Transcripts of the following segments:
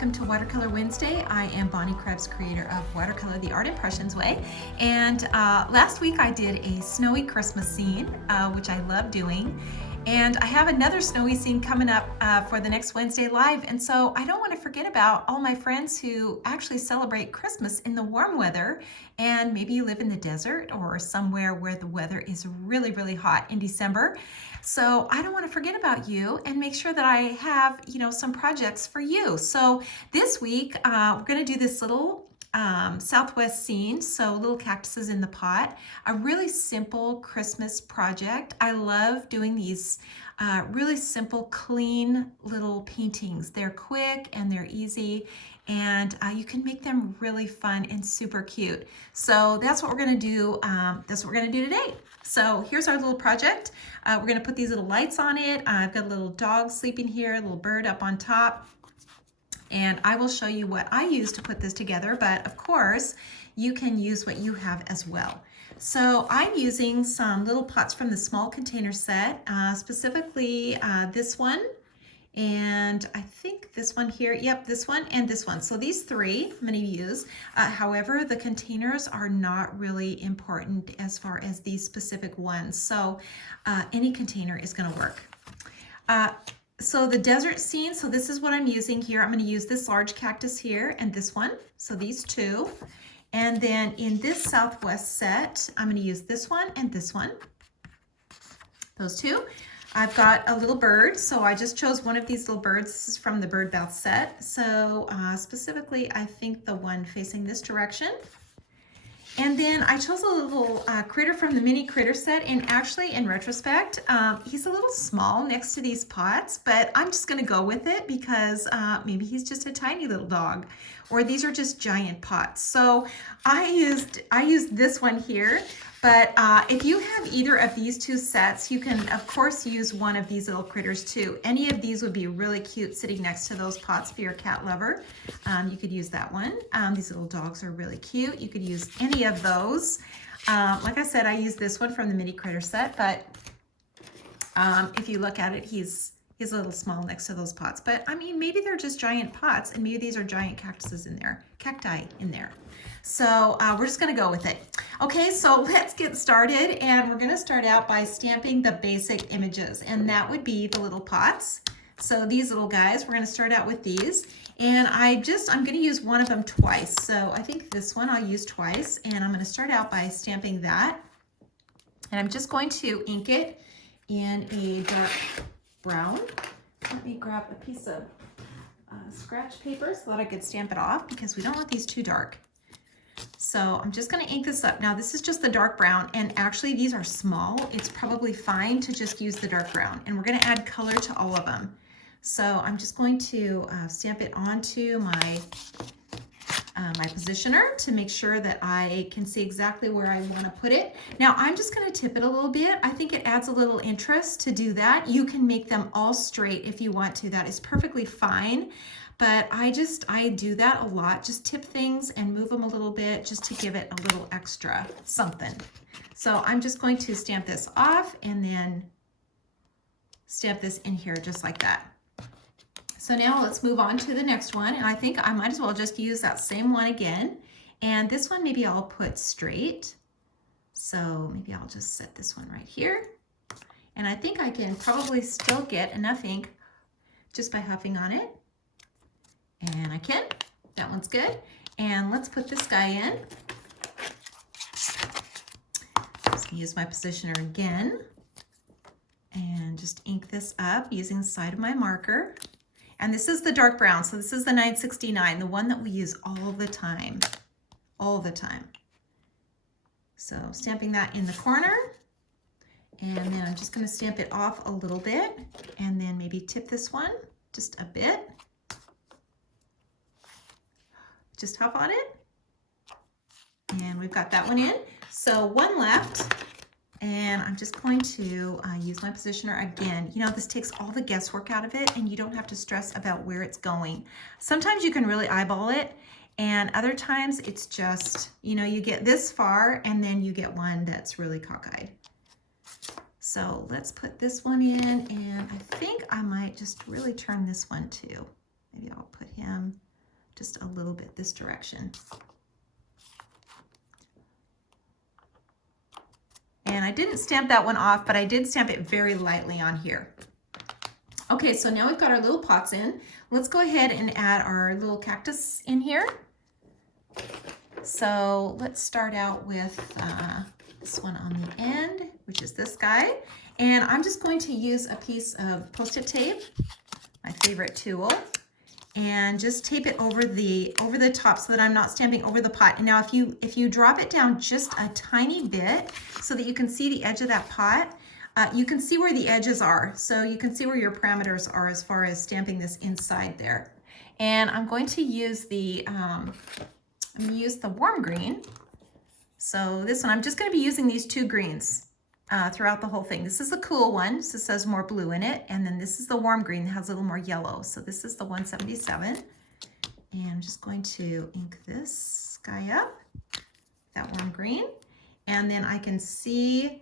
welcome to Watercolor Wednesday. I am Bonnie Krebs, creator of Watercolor, the Art Impressions Way. And last week I did a snowy Christmas scene, which I love doing. And I have another snowy scene coming up for the next Wednesday Live. And so I don't want to forget about all my friends who actually celebrate Christmas in the warm weather. And maybe you live in the desert or somewhere where the weather is really, really hot in December. So I don't want to forget about you and make sure that I have, some projects for you. So this week, we're going to do this little Southwest scene, so little cactuses in the pot, a really simple Christmas project. I love doing these really simple, clean little paintings. They're quick and they're easy, and you can make them really fun and super cute. So that's what we're going to do. That's what we're going to do today. So here's our little project. We're going to put these little lights on it. I've got a little dog sleeping here, a little bird up on top. And I will show you what I use to put this together, but of course, you can use what you have as well. So I'm using some little pots from the small container set, specifically this one, and I think this one here, yep, this one and this one. So these three I'm going to use. However, the containers are not really important as far as these specific ones. So any container is going to work. So the desert scene, so this is what I'm using here. I'm going to use this large cactus here and this one. So these two. And then in this Southwest set, I'm going to use this one and this one. Those two. I've got a little bird, so I just chose one of these little birds. This is from the Bird Bath set. So specifically, I think the one facing this direction. And then I chose a little critter from the mini critter set, and actually in retrospect, he's a little small next to these pots, but I'm just gonna go with it because maybe he's just a tiny little dog, or these are just giant pots. So I used this one here, but if you have either of these two sets, you can of course use one of these little critters too. Any of these would be really cute sitting next to those pots if you're a cat lover. You could use that one. These little dogs are really cute. You could use any of those. Like I said, I used this one from the mini critter set, but if you look at it, he's a little small next to those pots. But I mean, maybe they're just giant pots, and maybe these are giant cactuses in there, cacti in there. So we're just gonna go with it. Okay, so let's get started, and we're gonna start out by stamping the basic images, and that would be the little pots. So these little guys, we're gonna start out with these, and I'm gonna use one of them twice. So I think this one I'll use twice, and I'm gonna start out by stamping that, and I'm just going to ink it in a dark brown. Let me grab a piece of scratch paper so that I could stamp it off, because we don't want these too dark. So I'm just going to ink this up. Now this is just the dark brown, and actually these are small. It's probably fine to just use the dark brown, and we're going to add color to all of them. So I'm just going to stamp it onto my positioner to make sure that I can see exactly where I want to put it. Now I'm just going to tip it a little bit. I think it adds a little interest to do that. You can make them all straight if you want to. That is perfectly fine. But I do that a lot. Just tip things and move them a little bit just to give it a little extra something. So I'm just going to stamp this off and then stamp this in here just like that. So now let's move on to the next one. And I think I might as well just use that same one again. And this one maybe I'll put straight. So maybe I'll just set this one right here. And I think I can probably still get enough ink just by huffing on it. And I can. That one's good. And let's put this guy in. Just gonna use my positioner again and just ink this up using the side of my marker. And this is the dark brown, so this is the 969, the one that we use all the time. All the time. So stamping that in the corner. And then I'm just gonna stamp it off a little bit, and then maybe tip this one just a bit. Just huff on it. And we've got that one in. So one left, and I'm just going to use my positioner again. You know, this takes all the guesswork out of it, and you don't have to stress about where it's going. Sometimes you can really eyeball it, and other times it's just, you get this far, and then you get one that's really cockeyed. So let's put this one in, and I think I might just really turn this one too. Maybe I'll put him just a little bit this direction. And I didn't stamp that one off, but I did stamp it very lightly on here. Okay, so now we've got our little pots in. Let's go ahead and add our little cactus in here. So let's start out with this one on the end, which is this guy. And I'm just going to use a piece of Post-it tape, my favorite tool, and just tape it over the top so that I'm not stamping over the pot. And now if you drop it down just a tiny bit so that you can see the edge of that pot, you can see where the edges are. So you can see where your parameters are as far as stamping this inside there. And I'm going to use the warm green. So this one, I'm just going to be using these two greens throughout the whole thing. This is the cool one, so it says more blue in it, and then this is the warm green that has a little more yellow. So this is the 177, and I'm just going to ink this guy up, that warm green, and then I can see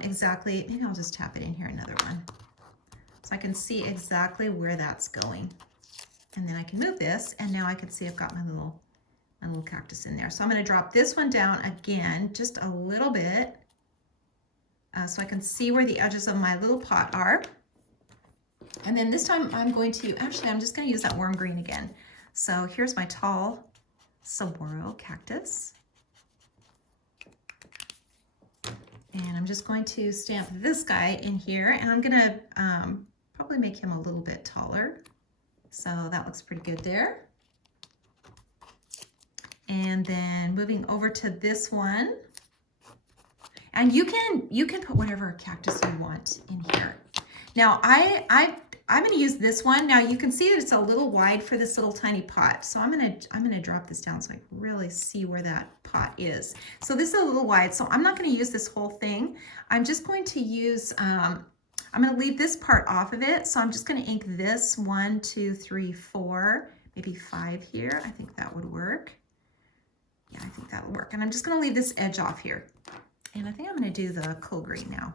exactly, maybe I'll just tap it in here, another one. So I can see exactly where that's going. And then I can move this, and now I can see I've got my little cactus in there. So I'm going to drop this one down again, just a little bit, so I can see where the edges of my little pot are. And then this time I'm just going to use that warm green again. So here's my tall saguaro cactus. And I'm just going to stamp this guy in here, and I'm going to probably make him a little bit taller. So that looks pretty good there. And then moving over to this one, and you can put whatever cactus you want in here. Now I'm going to use this one. Now you can see that it's a little wide for this little tiny pot, so I'm going to drop this down so I can really see where that pot is. So this is a little wide, so I'm not going to use this whole thing. I'm just going to use I'm going to leave this part off of it. So I'm just going to ink this 1, 2, 3, 4, maybe 5 here. I think that would work. Yeah, I think that'll work. And I'm just going to leave this edge off here. And I think I'm going to do the cool green now.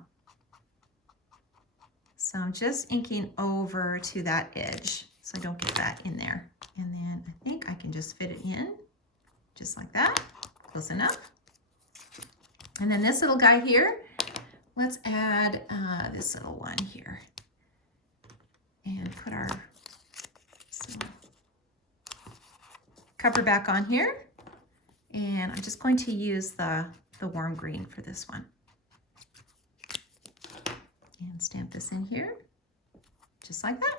So I'm just inking over to that edge so I don't get that in there. And then I think I can just fit it in just like that. Close enough. And then this little guy here, let's add this little one here and put our cover back on here. And I'm just going to use the warm green for this one. And stamp this in here, just like that.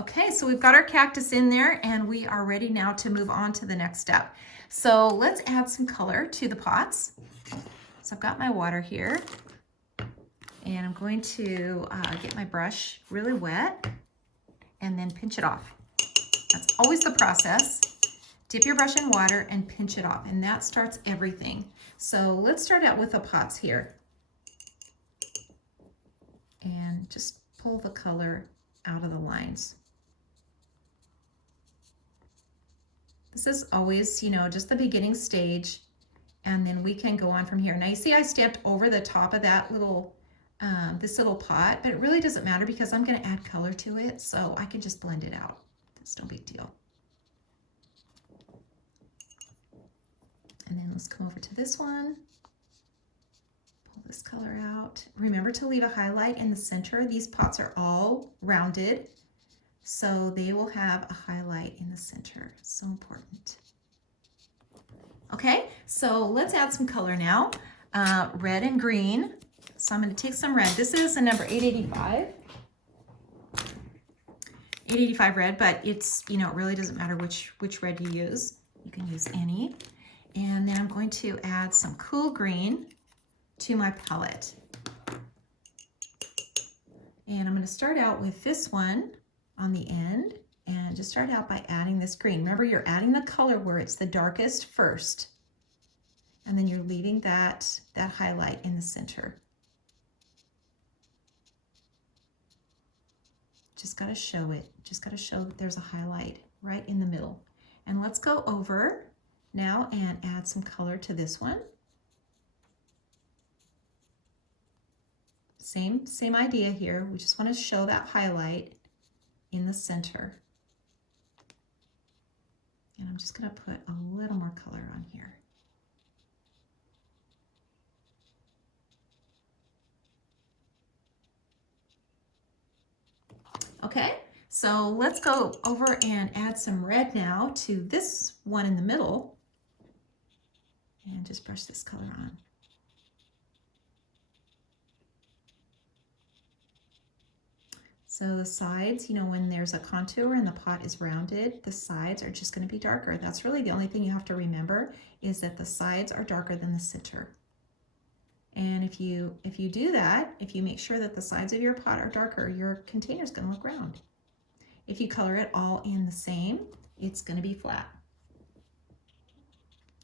Okay, so we've got our cactus in there, and we are ready now to move on to the next step. So let's add some color to the pots. So I've got my water here, and I'm going to get my brush really wet and then pinch it off. That's always the process. Dip your brush in water and pinch it off, and that starts everything. So let's start out with the pots here. And just pull the color out of the lines. This is always, just the beginning stage, and then we can go on from here. Now you see I stamped over the top of that little, this little pot, but it really doesn't matter because I'm gonna add color to it, so I can just blend it out. It's no big deal. And then let's come over to this one. Pull this color out. Remember to leave a highlight in the center. These pots are all rounded, so they will have a highlight in the center. So important. Okay, so let's add some color now. Red and green. So I'm going to take some red. This is a number 885. 885 red, but it's, it really doesn't matter which red you use. You can use any. And then I'm going to add some cool green to my palette. And I'm going to start out with this one on the end and just start out by adding this green. Remember, you're adding the color where it's the darkest first, and then you're leaving that highlight in the center. Just got to show it. Just got to show that there's a highlight right in the middle. And let's go over now and add some color to this one. Same idea here. We just want to show that highlight in the center. And I'm just going to put a little more color on here. Okay, so let's go over and add some red now to this one in the middle. And just brush this color on. So the sides, you know, when there's a contour and the pot is rounded, the sides are just going to be darker. That's really the only thing you have to remember, is that the sides are darker than the center. And if you do that, if you make sure that the sides of your pot are darker, your container is going to look round. If you color it all in the same, it's going to be flat.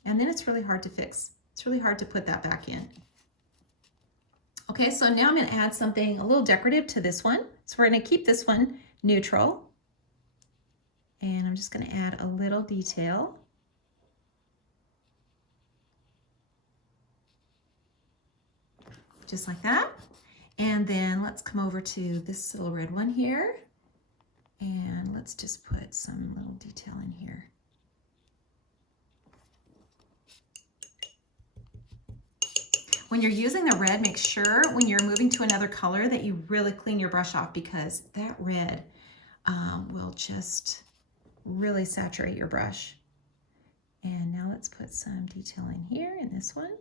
And then it's really hard to fix. It's really hard to put that back in. Okay, so now I'm going to add something a little decorative to this one. So we're going to keep this one neutral. And I'm just going to add a little detail. Just like that. And then let's come over to this little red one here. And let's just put some little detail in here. When you're using the red, make sure when you're moving to another color that you really clean your brush off, because that red will just really saturate your brush. And now let's put some detail in here in this one.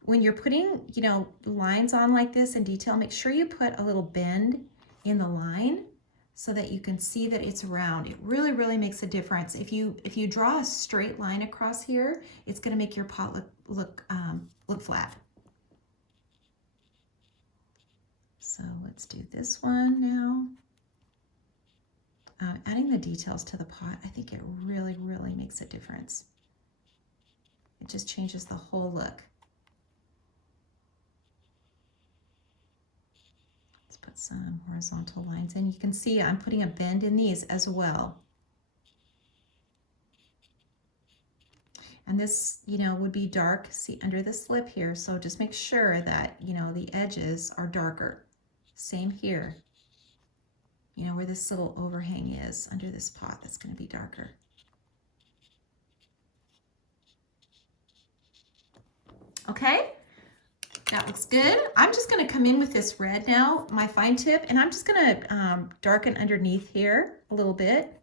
When you're putting, you know, lines on like this in detail, make sure you put a little bend in the line so that you can see that it's round. It really, really makes a difference. If you draw a straight line across here, it's going to make your pot look flat. So let's do this one now. Adding the details to the pot, I think it really, really makes a difference. It just changes the whole look. Let's put some horizontal lines in. You can see I'm putting a bend in these as well. And this, you know, would be dark, see, under this lip here. So just make sure that, you know, the edges are darker. Same here. You know, where this little overhang is under this pot, that's going to be darker. Okay, that looks good. I'm just going to come in with this red now, my fine tip, and I'm just going to darken underneath here a little bit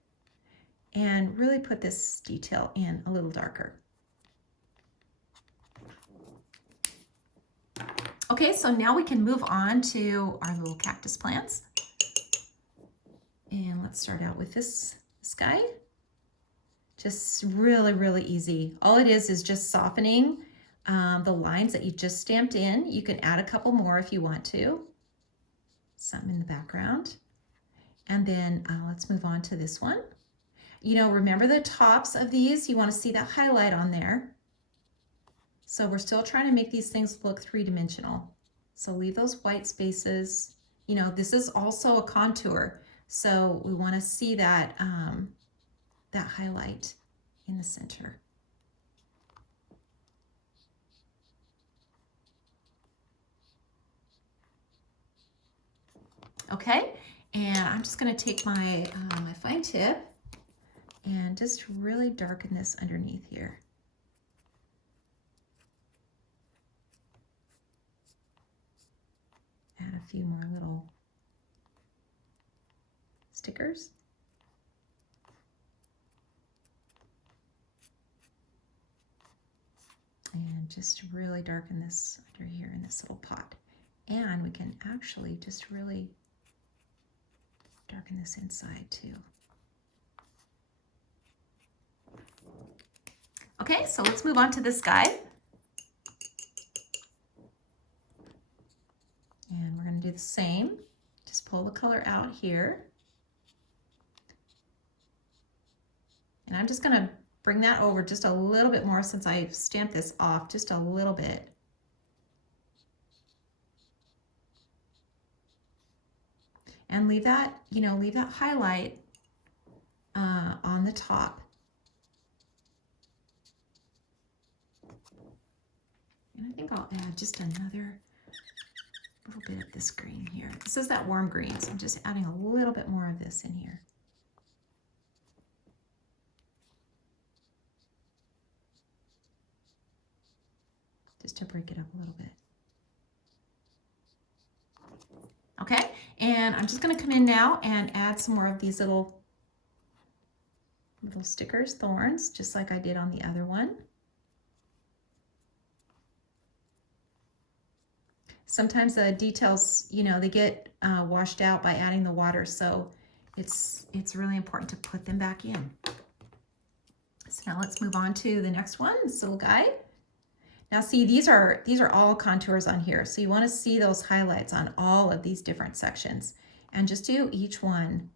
and really put this detail in a little darker. Okay, so now we can move on to our little cactus plants. And let's start out with this guy. Just really, really easy. All it is just softening the lines that you just stamped in. You can add a couple more if you want to. Something in the background. And then let's move on to this one. You know, remember the tops of these, you want to see that highlight on there. So we're still trying to make these things look three-dimensional. So leave those white spaces. You know, this is also a contour. So we want to see that, that highlight in the center. Okay, and I'm just going to take my, my fine tip and just really darken this underneath here. Add a few more little stickers. And just really darken this under here in this little pot. And we can actually just really darken this inside too. Okay, so let's move on to this guy. And we're going to do the same. Just pull the color out here. And I'm just going to bring that over just a little bit more since I stamped this off just a little bit. And leave that, you know, leave that highlight on the top. And I think I'll add just another little bit of this green here. This is that warm green, so I'm just adding a little bit more of this in here. just to break it up a little bit. Okay, and I'm just going to come in now and add some more of these little stickers, thorns, just like I did on the other one. Sometimes the details, you know, they get washed out by adding the water, so it's really important to put them back in. So now let's move on to the next one, this little guy. Now see, these are all contours on here, so you want to see those highlights on all of these different sections, and just do each one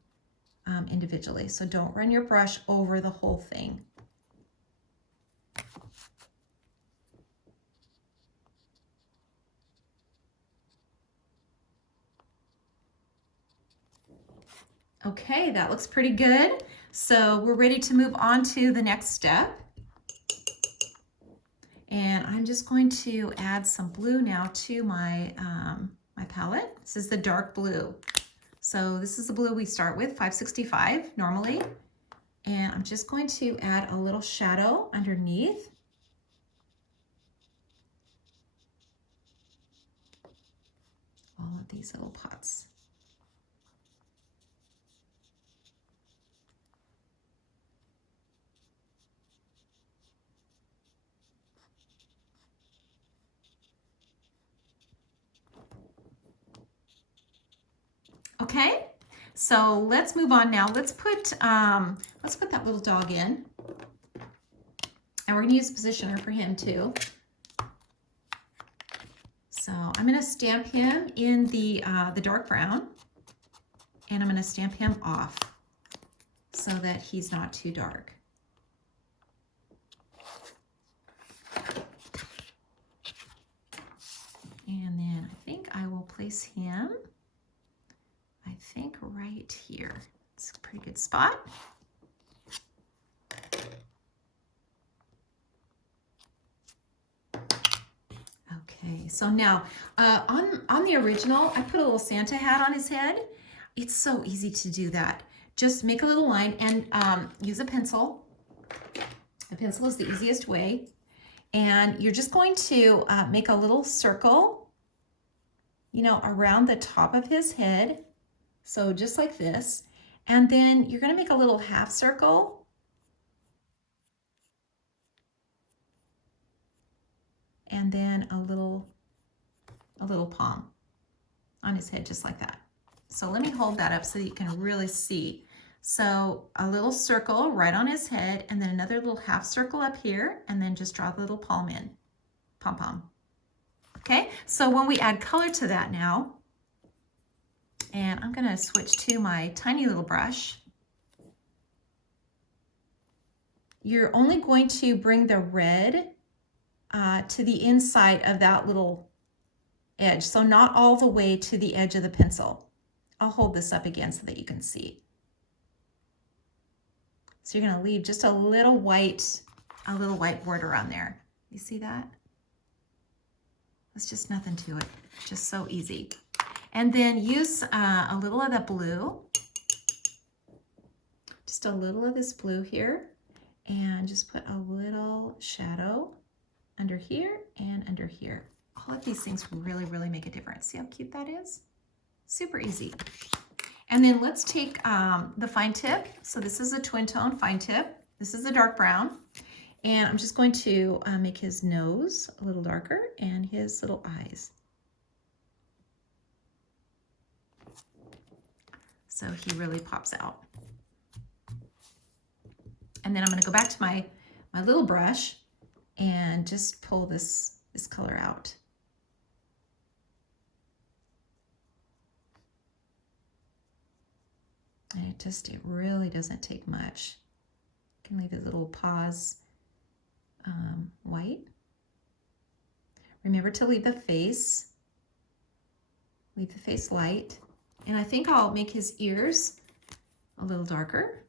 individually. So don't run your brush over the whole thing. Okay, that looks pretty good. So we're ready to move on to the next step. And I'm just going to add some blue now to my, my palette. This is the dark blue. So this is the blue we start with, 565 normally. And I'm just going to add a little shadow underneath. All of these little pots. Okay, so let's move on now. Let's put that little dog in, and we're gonna use a positioner for him too. So I'm gonna stamp him in the dark brown, and I'm gonna stamp him off so that he's not too dark. And then I think I will place him, I think right here. It's a pretty good spot. Okay, so now on the original, I put a little Santa hat on his head. It's so easy to do that. Just make a little line and use a pencil. A pencil is the easiest way. And you're just going to make a little circle, you know, around the top of his head. So just like this. And then you're going to make a little half circle. And then a little palm on his head, just like that. So let me hold that up so that you can really see. So a little circle right on his head, and then another little half circle up here, and then just draw the little palm in, pom-pom. Okay, so when we add color to that now, and I'm gonna switch to my tiny little brush, you're only going to bring the red to the inside of that little edge, so not all the way to the edge of the pencil. I'll hold this up again so that you can see. So you're going to leave just a little white border on there. You see that? It's just nothing to it, just so easy. And then use a little of the blue, just a little of this blue here, and just put a little shadow under here and under here. All of these things really, really make a difference. See how cute that is? Super easy. And then let's take the fine tip. So this is a twin tone fine tip. This is a dark brown. And I'm just going to make his nose a little darker and his little eyes. So he really pops out. And then I'm going to go back to my little brush and just pull this color out. And it really doesn't take much. You can leave his little paws white. Remember to leave the face light. And I think I'll make his ears a little darker.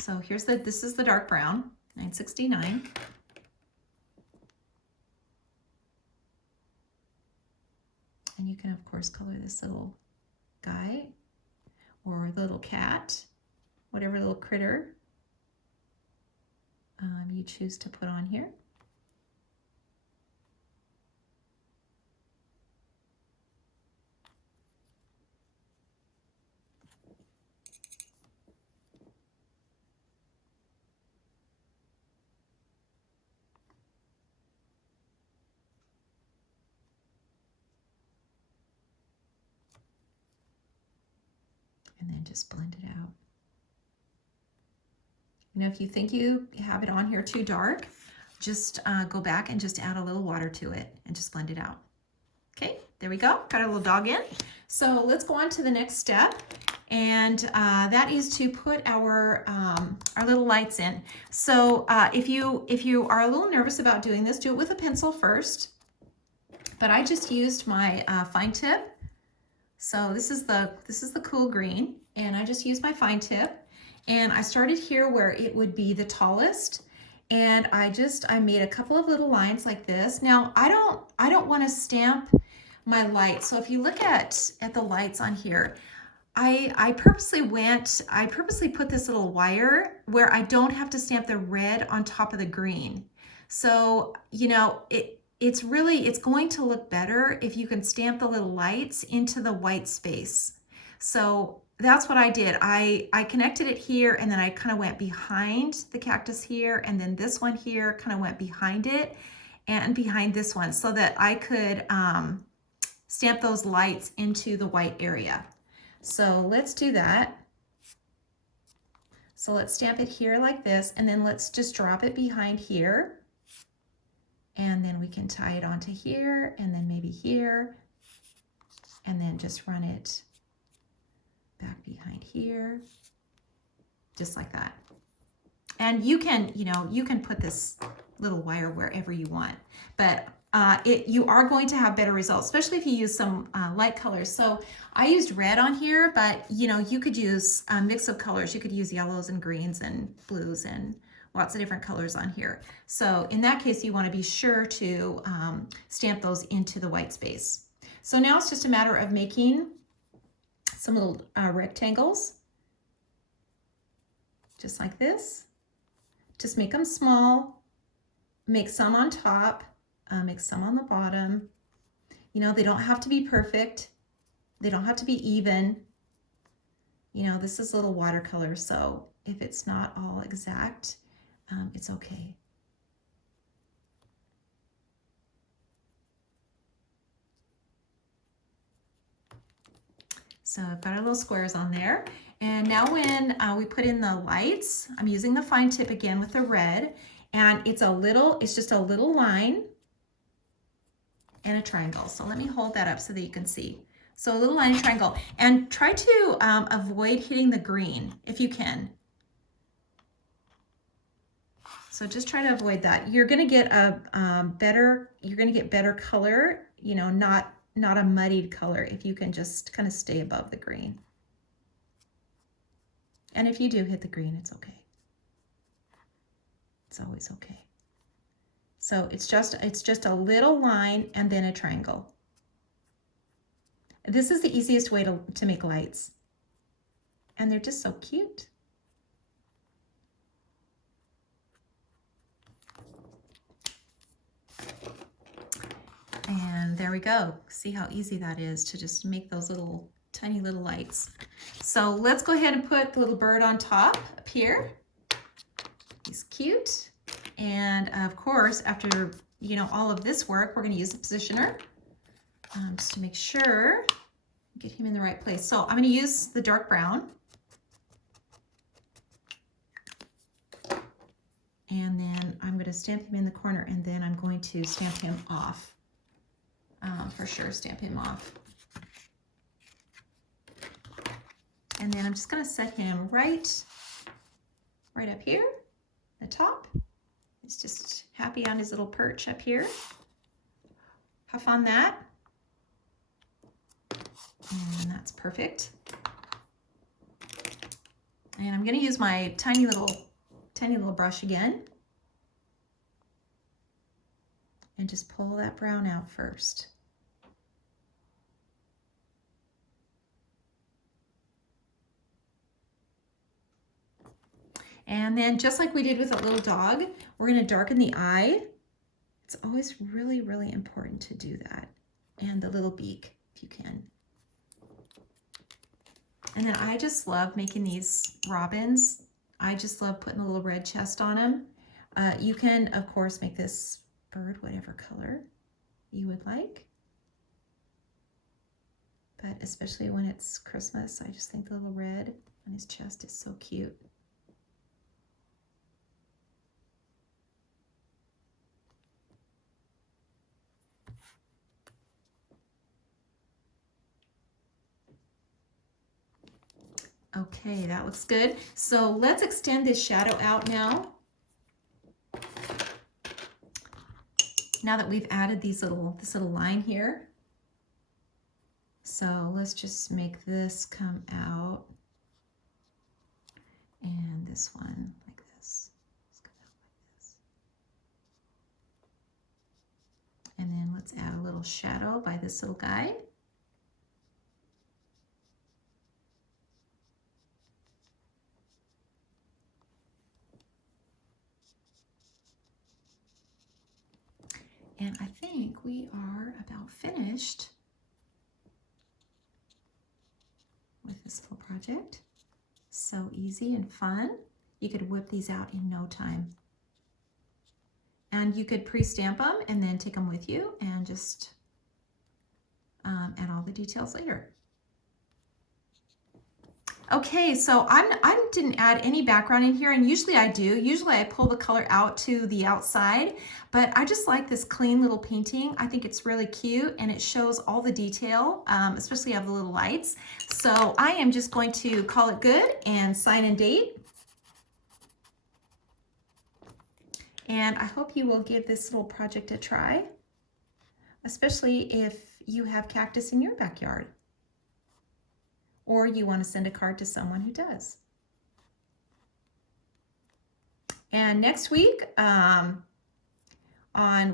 So this is the dark brown, 969. And you can of course color this little guy or the little cat, whatever little critter you choose to put on here. And then just blend it out. You know, if you think you have it on here too dark, just go back and just add a little water to it and just blend it out. Okay, there we go. Got a little dog in. So let's go on to the next step. And that is to put our little lights in. So if you are a little nervous about doing this, do it with a pencil first. But I just used my fine tip. So this is the cool green, and I just used my fine tip. And I started here where it would be the tallest, and I made a couple of little lines like this. Now I don't want to stamp my lights. So if you look at the lights on here, I purposely put this little wire where I don't have to stamp the red on top of the green. So, you know, it's going to look better if you can stamp the little lights into the white space. So that's what I did. I connected it here, and then I kind of went behind the cactus here, and then this one here kind of went behind it and behind this one so that I could stamp those lights into the white area. So let's do that. So let's stamp it here like this, and then let's just drop it behind here. And then we can tie it onto here, and then maybe here, and then just run it back behind here, just like that. And you can, you can put this little wire wherever you want, but you are going to have better results, especially if you use some light colors. So I used red on here, but you could use a mix of colors. You could use yellows and greens and blues and lots of different colors on here. So in that case, you want to be sure to stamp those into the white space. So now it's just a matter of making some little rectangles, just like this. Just make them small, make some on top, make some on the bottom. They don't have to be perfect. They don't have to be even. This is a little watercolor, so if it's not all exact, it's okay. So I've got our little squares on there. And now when we put in the lights, I'm using the fine tip again with the red, and it's just a little line and a triangle. So let me hold that up so that you can see. So a little line and triangle, and try to avoid hitting the green if you can. So just try to avoid that. You're gonna get better color, not a muddied color if you can just kind of stay above the green. And if you do hit the green, it's okay. It's always okay. So it's just a little line and then a triangle. This is the easiest way to make lights. And they're just so cute. And there we go. See how easy that is to just make those little tiny little lights. So let's go ahead and put the little bird on top up here. He's cute. And of course, after all of this work, we're going to use the positioner just to make sure, get him in the right place. So I'm going to use the dark brown. And then I'm going to stamp him in the corner, and then I'm going to stamp him off. For sure, stamp him off. And then I'm just going to set him right up here, the top. He's just happy on his little perch up here. Have fun that. And that's perfect. And I'm going to use my tiny little brush again. And just pull that brown out first. And then just like we did with that little dog, we're going to darken the eye. It's always really, really important to do that. And the little beak, if you can. And then I just love making these robins. I just love putting a little red chest on them. You can, of course, make this bird whatever color you would like. but especially when it's Christmas, I just think the little red on his chest is so cute. Okay, that looks good. So let's extend this shadow out now. Now that we've added this little line here. So let's just make this come out. And this one like this. Let's come out like this. And then let's add a little shadow by this little guy. And I think we are about finished with this little project. So easy and fun. You could whip these out in no time. And you could pre-stamp them and then take them with you and just add all the details later. Okay, so I didn't add any background in here, and usually I do. Usually I pull the color out to the outside, but I just like this clean little painting. I think it's really cute, and it shows all the detail, especially of the little lights. So I am just going to call it good and sign and date. And I hope you will give this little project a try, especially if you have cactus in your backyard, or you want to send a card to someone who does. And next week on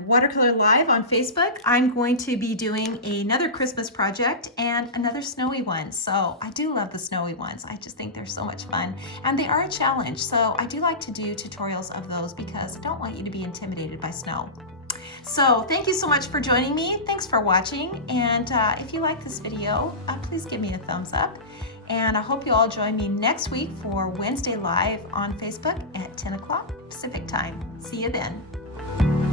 Watercolor Live on Facebook, I'm going to be doing another Christmas project and another snowy one. So I do love the snowy ones. I just think they're so much fun, and they are a challenge. So I do like to do tutorials of those because I don't want you to be intimidated by snow. So thank you so much for joining me. Thanks for watching. And if you like this video, please give me a thumbs up. And I hope you all join me next week for Wednesday Live on Facebook at 10 o'clock Pacific time. See you then.